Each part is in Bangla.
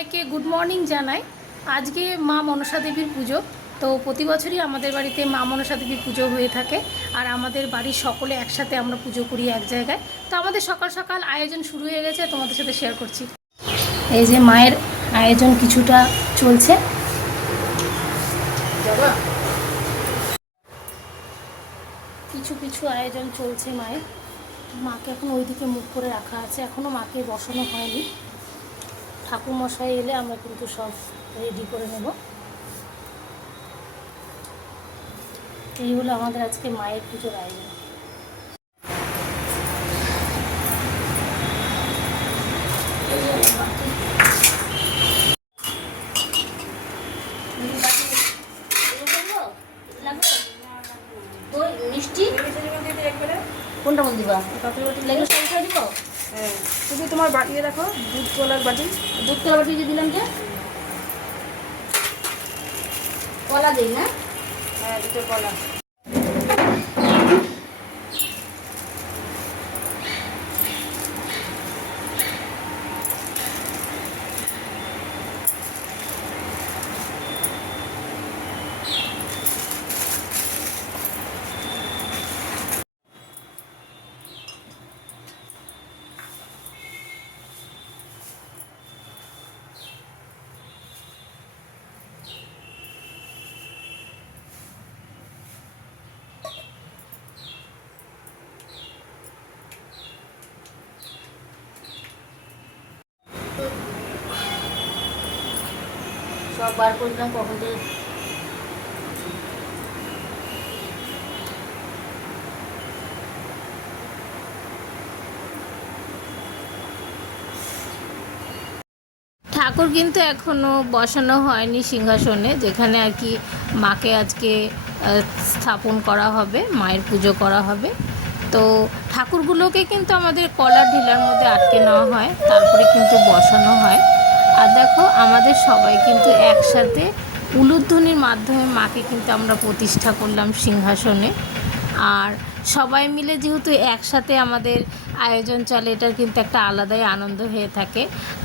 সবাইকে গুড মর্নিং জানাই। আজকে মা মনসা দেবীর পুজো। তো প্রতি বছরই আমাদের বাড়িতে মা মনসা দেবীর পুজো হয়ে থাকে, আর আমাদের বাড়ির সকলে একসাথে আমরা পুজো করি এক জায়গায়। তো আমাদের সকাল সকাল আয়োজন শুরু হয়ে গেছে, তোমাদের সাথে শেয়ার করছি। এই যে মায়ের আয়োজন কিছুটা চলছে। কিছু কিছু আয়োজন চলছে মায়ের। মাকে এখন ওইদিকে মুখ করে রাখা আছে, এখনও মাকে বসানো হয়নি। ঠাকুরমশাই এলে আমরা কিন্তু সব রেডি করে নেব। এই হলো আমাদের আজকে মায়ের পুজোর আয়োজন। মিষ্টি কোনটা বল দিবা? লেগে সব খাই দিব। হ্যাঁ, তুমি তোমার বাটি রাখো, দুধ কলার বাটি। দুধ কলা বাটি যে দিলাম, যে কলা দিই না? হ্যাঁ, দুটো কলা। সব বার করলাম কখন থেকে। ঠাকুর কিন্তু এখনও বসানো হয়নি সিংহাসনে, যেখানে আর কি মাকে আজকে স্থাপন করা হবে, মায়ের পুজো করা হবে। তো ঠাকুরগুলোকে কিন্তু আমাদের কলার ঢিলার মধ্যে আটকে নেওয়া হয়, তারপরে কিন্তু বসানো হয়। আর দেখো, আমাদের সবাই কিন্তু একসাথে উলুধ্বনির মাধ্যমে মাকে কিন্তু আমরা প্রতিষ্ঠা করলাম সিংহাসনে। আর সবাই মিলে যেহেতু একসাথে আমাদের আয়োজন চলে, এটার কিন্তু একটা আলাদাই আনন্দ হয়ে থাকে।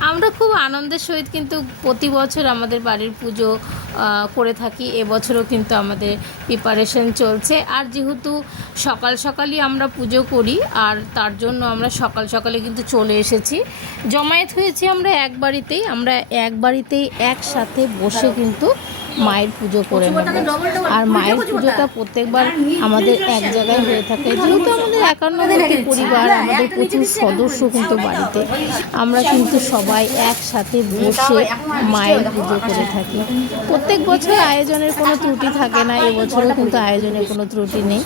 আমরা খুব আনন্দের সহিত কিন্তু প্রতি বছর আমাদের বাড়ির পুজো করে থাকি। এবছরও কিন্তু আমাদের প্রিপারেশন চলছে। আর যেহেতু সকাল সকালই আমরা পুজো করি, আর তার জন্য আমরা সকাল সকালে কিন্তু চলে এসেছি। জমায়েত হয়েছি আমরা এক বাড়িতেই একসাথে বসে কিন্তু মায়ের পুজো করে নেব। আর মায়ের পুজোটা প্রত্যেকবার আমাদের এক জায়গায় হয়ে থাকে, যেহেতু আমাদের 51টি পরিবার, আমাদের প্রচুর সদস্য কিন্তু বাড়িতে, আমরা কিন্তু সবাই একসাথে বসে মায়ের পুজো করে থাকি। প্রত্যেক বছর আয়োজনের কোনো ত্রুটি থাকে না, এবছরও কিন্তু আয়োজনের কোনো ত্রুটি নেই।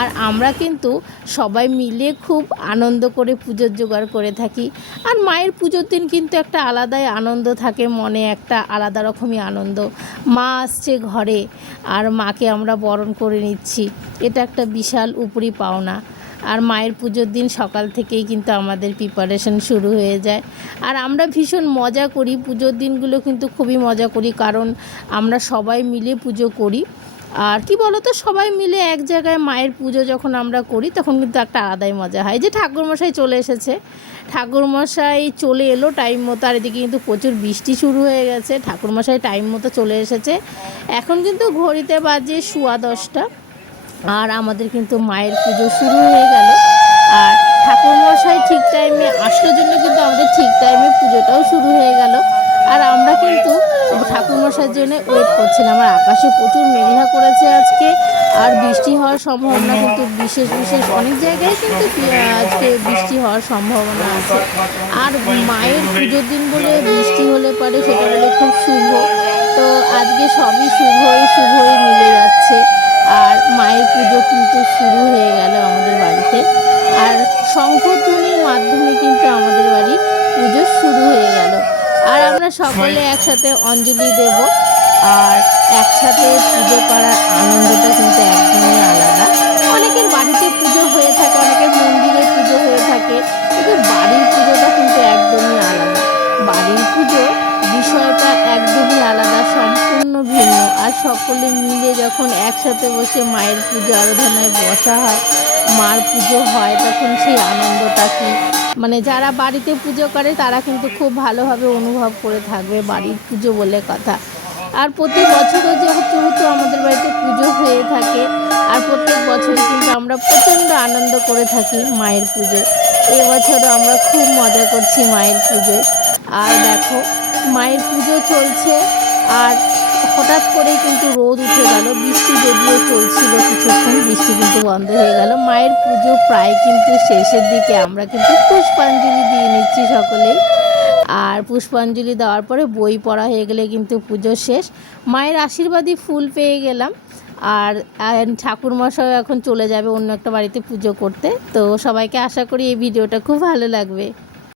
আর আমরা কিন্তু সবাই মিলে খুব আনন্দ করে পুজোর জোগাড় করে থাকি। আর মায়ের পুজোর দিন কিন্তু একটা আলাদাই আনন্দ থাকে মনে, একটা আলাদা রকমই আনন্দ। মা আসছে ঘরে, আর মাকে আমরা বরণ করে নিচ্ছি, এটা একটা বিশাল উপরি পাওনা। আর মায়ের পুজোর দিন সকাল থেকেই কিন্তু আমাদের প্রিপারেশন শুরু হয়ে যায়। আর আমরা ভীষণ মজা করি, পুজোর দিনগুলো কিন্তু খুবই মজা করি, কারণ আমরা সবাই মিলে পুজো করি। আর কি বলো তো, সবাই মিলে এক জায়গায় মায়ের পুজো যখন আমরা করি, তখন কিন্তু একটা আলাদাই মজা হয়। যে ঠাকুরমশাই চলে এসেছে, ঠাকুরমশাই চলে এলো টাইম মতো। আর এদিকে কিন্তু প্রচুর বৃষ্টি শুরু হয়ে গেছে। ঠাকুরমশাই টাইম মতো চলে এসেছে। এখন কিন্তু ঘড়িতে বাজে 10:15, আর আমাদের কিন্তু মায়ের পুজো শুরু হয়ে গেল। আর ঠাকুরমশাই ঠিক টাইমে আসলো জন্য কিন্তু আমাদের ঠিক টাইমে পুজোটাও শুরু হয়ে গেল। আর আমরা কিন্তু ঠাকুরমশাইয়ের জন্য ওয়েট করছিলাম। আর আকাশে প্রচুর মেঘলা করেছে আজকে, আর বৃষ্টি হওয়ার সম্ভাবনা কিন্তু বিশেষ অনেক জায়গায় কিন্তু আজকে বৃষ্টি হওয়ার সম্ভাবনা আছে। আর মায়ের পুজোর দিন বলে বৃষ্টি হলে পারে সেটা বলে খুব শুভ। তো আজকে সবই শুভই মিলে যাচ্ছে। আর মায়ের পুজো কিন্তু শুরু হয়ে গেল আমাদের বাড়িতে। আর শঙ্খধ্বনির মাধ্যমে কিন্তু আমাদের বাড়ি পুজো শুরু হয়ে গেল। আর আমরা সকলে একসাথে অঞ্জলি দেব। আর একসাথে পুজো করার আনন্দটা কিন্তু একদমই আলাদা। অনেকের বাড়িতে পুজো হয়ে থাকে, অনেকের মন্দিরে পুজো হয়ে থাকে, কিন্তু বাড়ির পুজোটা কিন্তু একদমই আলাদা। বাড়ির পুজো বিষয়টা একদমই আলাদা, সম্পূর্ণ ভিন্ন। আর সকলে মিলে যখন একসাথে বসে মায়ের পুজো আরাধনায় বসা হয়, মার পুজো হয়, তখন সেই আনন্দটা কি মানে যারা বাড়িতে পুজো করে তারা কিন্তু খুব ভালোভাবে অনুভব করে থাকবে বাড়ির পুজো বলে কথা। আর প্রতি বছরও যেহেতু আমাদের বাড়িতে পুজো হয়ে থাকে, আর প্রত্যেক বছরই কিন্তু আমরা প্রচণ্ড আনন্দ করে থাকি মায়ের পুজোয়। এবছরও আমরা খুব মজা করছি মায়ের পুজোয়। আর দেখো মায়ের পুজো চলছে, আর হঠাৎ করেই কিন্তু রোদ উঠে গেল। বৃষ্টি যদিও চলছিল কিছুক্ষণ, বৃষ্টি কিন্তু বন্ধ হয়ে গেল। মায়ের পুজো প্রায় কিন্তু শেষের দিকে, আমরা কিন্তু পুষ্পাঞ্জলি দিয়ে নিচ্ছি সকলেই। আর পুষ্পাঞ্জলি দেওয়ার পরে বই পড়া হয়ে গেলে কিন্তু পুজো শেষ। মায়ের আশীর্বাদী ফুল পেয়ে গেলাম। আর ঠাকুরমশাই এখন চলে যাবে অন্য একটা বাড়িতে পুজো করতে। তো সবাইকে আশা করি এই ভিডিওটা খুব ভালো লাগবে।